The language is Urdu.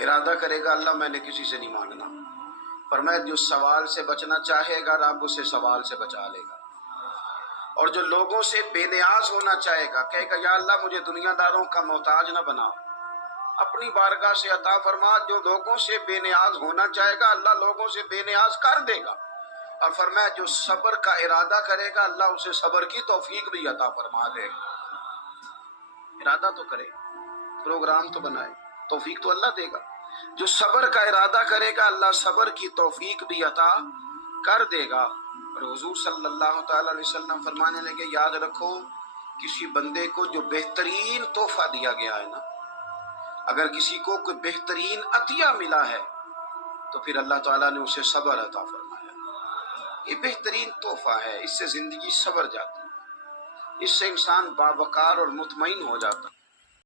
ارادہ کرے گا اللہ میں نے کسی سے نہیں مانگنا، فرمایا جو سوال سے بچنا چاہے گا رب اسے سوال سے بچا لے گا، اور جو لوگوں سے بے نیاز ہونا چاہے گا کہے گا یا اللہ مجھے دنیا داروں کا محتاج نہ بنا، اپنی بارگاہ سے عطا فرما۔ جو لوگوں سے بے نیاز ہونا چاہے گا اللہ لوگوں سے بے نیاز کر دے گا، اور فرمایا جو صبر کا ارادہ کرے گا اللہ اسے صبر کی توفیق بھی عطا فرما دے گا۔ ارادہ تو کرے، پروگرام تو بنائے، توفیق تو اللہ دے گا۔ جو صبر کا ارادہ کرے گا اللہ صبر کی توفیق بھی عطا کر دے گا۔ اور حضور صلی اللہ تعالی علیہ وسلم فرمانے لگے یاد رکھو کسی بندے کو جو بہترین تحفہ دیا گیا ہے نا، اگر کسی کو کوئی بہترین عطیہ ملا ہے تو پھر اللہ تعالیٰ نے اسے صبر عطا فرمایا۔ یہ بہترین تحفہ ہے، اس سے زندگی سنور جاتی ہے، اس سے انسان باوقار اور مطمئن ہو جاتا ہے۔